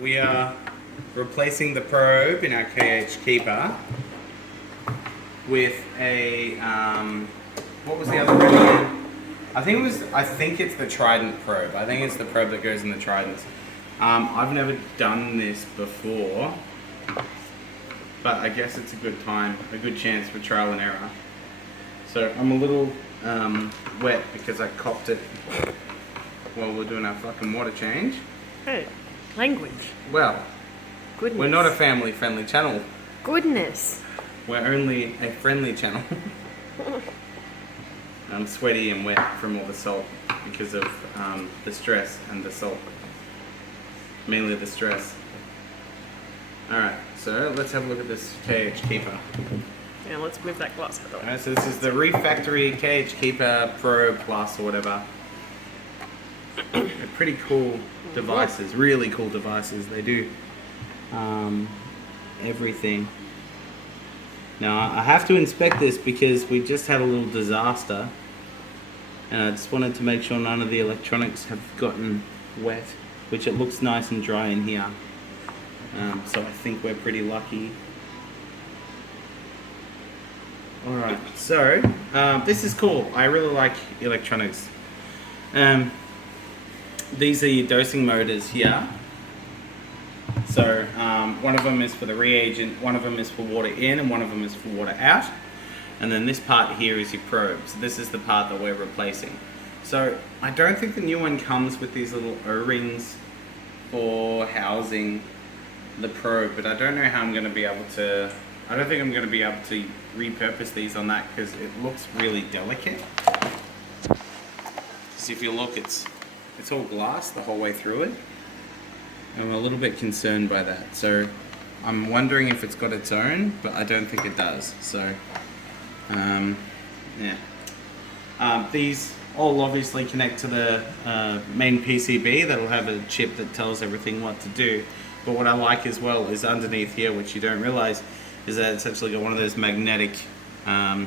we are replacing the probe in our KH Keeper with a, what was the other probe again? I think it's the Trident probe. I think it's the probe that goes in the Tridents. I've never done this before, but I guess it's a good chance for trial and error. So I'm a little wet because I copped it while we're doing our fucking water change. Hey, language. Well, Goodness. we're not a family-friendly channel. Goodness. We're only a friendly channel. I'm sweaty and wet from all the salt because of the stress and the salt. Mainly the stress. Alright, so let's have a look at this KH Keeper. Yeah, let's move that glass out. Alright, so this is the Reef Factory KH Keeper Pro Plus or whatever. They're pretty cool devices, really cool devices. They do everything. Now I have to inspect this because we just had a little disaster and I just wanted to make sure none of the electronics have gotten wet, which it looks nice and dry in here. So I think we're pretty lucky. Alright, so this is cool. I really like electronics. These are your dosing motors here. So one of them is for the reagent, one of them is for water in, and one of them is for water out. And then this part here is your probe. So this is the part that we're replacing. So I don't think the new one comes with these little O-rings for housing the probe, but I don't know how I'm going to be able to, I don't think I'm going to be able to repurpose these on that because it looks really delicate. Because if you look, it's all glass the whole way through it. I'm a little bit concerned by that. So I'm wondering if it's got its own, but I don't think it does. So, yeah. These all obviously connect to the main PCB that'll have a chip that tells everything what to do. But what I like as well is underneath here, which you don't realize, is that it's actually got one of those magnetic, I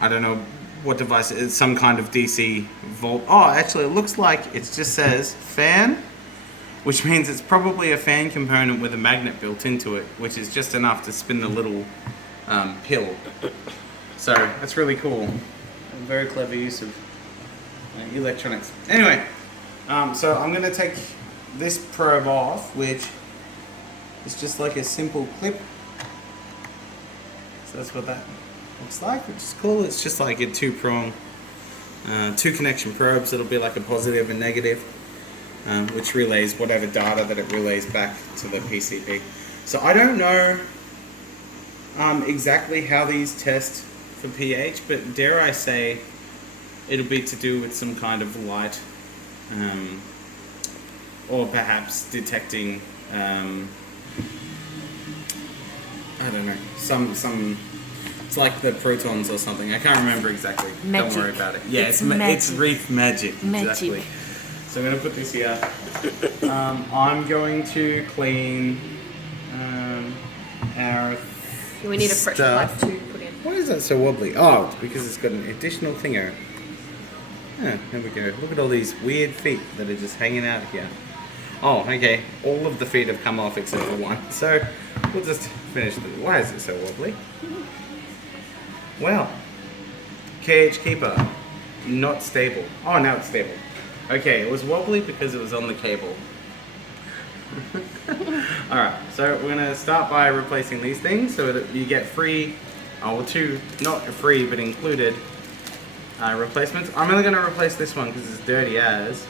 don't know what device it is, some kind of DC volt. Oh, actually it looks like it just says fan, which means it's probably a fan component with a magnet built into it, which is just enough to spin the little pill. So that's really cool. A very clever use of electronics. Anyway, so I'm going to take this probe off, which is just like a simple clip. So that's what that looks like, which is cool. It's just like a two-prong, two connection probes. It'll be like a positive and negative, which relays whatever data that it relays back to the PCB. So I don't know exactly how these test for pH, but dare I say it'll be to do with some kind of light, or perhaps detecting, I don't know, some it's like the protons or something. I can't remember exactly. Magic. Don't worry about it. Yeah, it's reef magic. Exactly. So I'm going to put this here. I'm going to clean our We need a fresh stuff. pipe to put in. Why is that so wobbly? Oh, it's because it's got an additional thinger. Oh, there we go. Look at all these weird feet that are just hanging out here. Oh, okay. All of the feet have come off except for one. So we'll just finish. Why is it so wobbly? Well, KH Keeper, not stable. Oh, now it's stable. Okay, it was wobbly because it was on the cable. Alright, so we're going to start by replacing these things so that you get free, well, two, not free, but included replacements. I'm only going to replace this one because it's dirty as.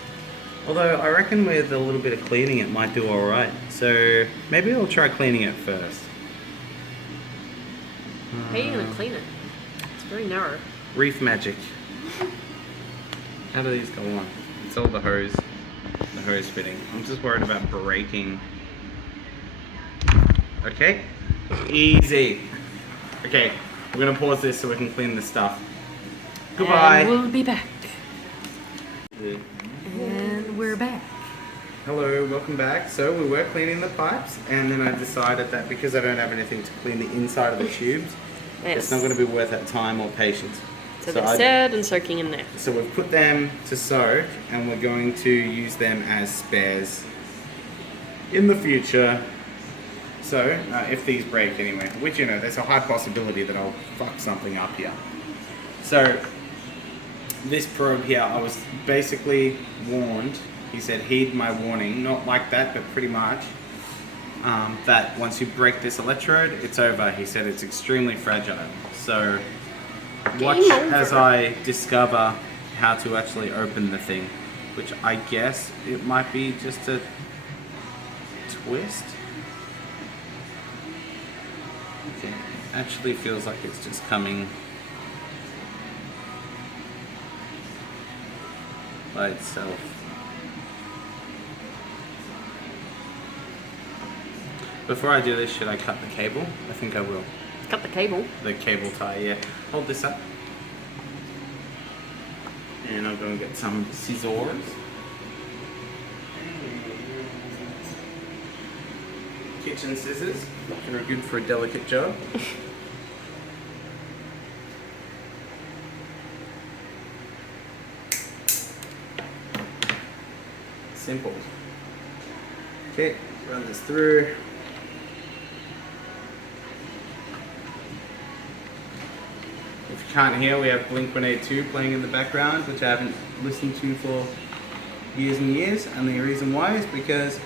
Although I reckon with a little bit of cleaning it might do alright. So maybe I'll try cleaning it first. How are you going to clean it? It's very narrow. Reef magic. How do these go on? It's all the hose fitting. I'm just worried about breaking. Okay, easy. Okay, we're gonna pause this so we can clean this stuff. Goodbye. And we'll be back. And we're back. Hello, welcome back. So we were cleaning the pipes, and then I decided that because I don't have anything to clean the inside of the tubes, it's not going to be worth our time or patience. So they're sad and soaking in there. So we've put them to soak, and we're going to use them as spares in the future. So, if these break anyway, which, you know, there's a high possibility that I'll fuck something up here. So, this probe here, I was basically warned. He said, heed my warning. Not like that, but pretty much. That once you break this electrode, it's over. He said it's extremely fragile. So, watch as I discover how to actually open the thing. Which I guess it might be just a twist. Okay, actually feels like it's just coming by itself. Before I do this, should I cut the cable? I think I will. Cut the cable. The cable tie, yeah. Hold this up. And I'm going to get some scissors. Kitchen scissors, which are good for a delicate job. Simple. Okay, run this through. If you can't hear, we have Blink-182 playing in the background, which I haven't listened to for years and years, and the reason why is because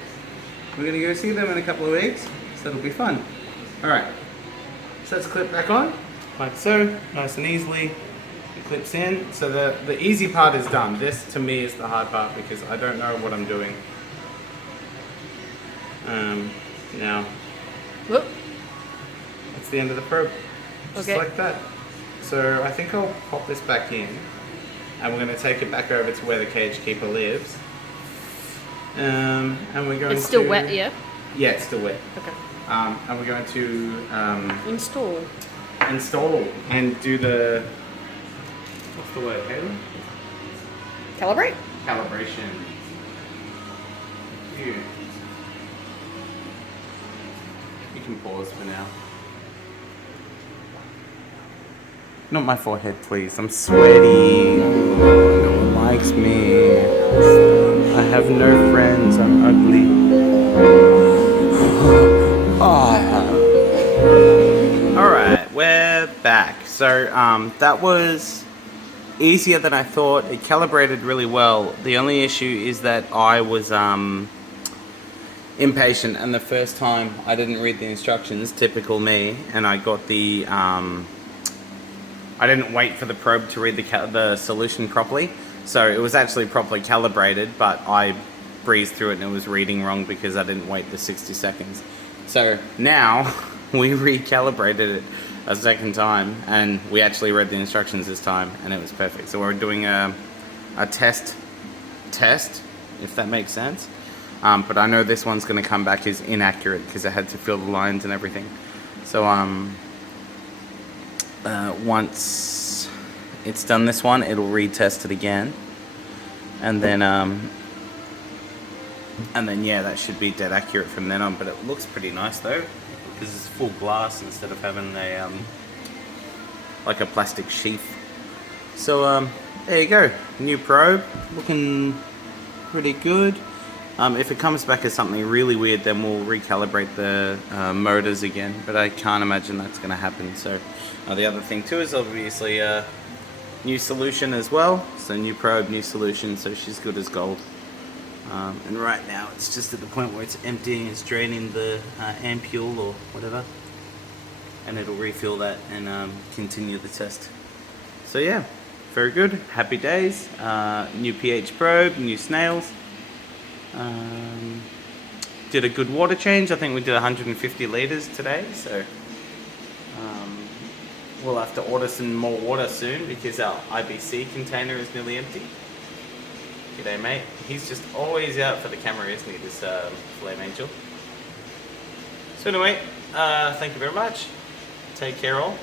we're going to go see them in a couple of weeks, so it'll be fun. Alright, so let's clip back on, like so, nice and easily. It clips in, so the easy part is done. This, to me, is the hard part because I don't know what I'm doing. Now, Whoop. that's the end of the probe, just Okay. like that. So I think I'll pop this back in, and we're going to take it back over to where the cage keeper lives. And we're going It's still to... wet, yeah? Yeah, it's still wet. Okay. And we're going to Install. install and do the... What's the word, Haley? Calibrate? Calibration. You can pause for now. Not my forehead, please. I'm sweaty. No one likes me. I have no friends. I'm ugly. Alright, we're back. So, that was easier than I thought. It calibrated really well. The only issue is that I was impatient, and the first time I didn't read the instructions, typical me, and I got the I didn't wait for the probe to read the solution properly, so it was actually properly calibrated, but I breezed through it and it was reading wrong because I didn't wait the 60 seconds. So now we recalibrated it a second time, and we actually read the instructions this time, and it was perfect. So we're doing a test, if that makes sense. But I know this one's going to come back as inaccurate because I had to fill the lines and everything. So once it's done this one, it'll retest it again, and then yeah, that should be dead accurate from then on. But it looks pretty nice though, because it's full glass instead of having a like a plastic sheath. So there you go, new probe, looking pretty good. If it comes back as something really weird, then we'll recalibrate the motors again, but I can't imagine that's going to happen. So the other thing too is obviously new solution as well. So new probe, new solution, so she's good as gold. And right now it's just at the point where it's emptying, it's draining the ampule or whatever, and it'll refill that and continue the test. So yeah, very good, happy days. New pH probe, new snails. Did a good water change. I think we did 150 litres today, so we'll have to order some more water soon because our IBC container is nearly empty. G'day mate, he's just always out for the camera, isn't he, this Flame Angel. So anyway, thank you very much, take care all,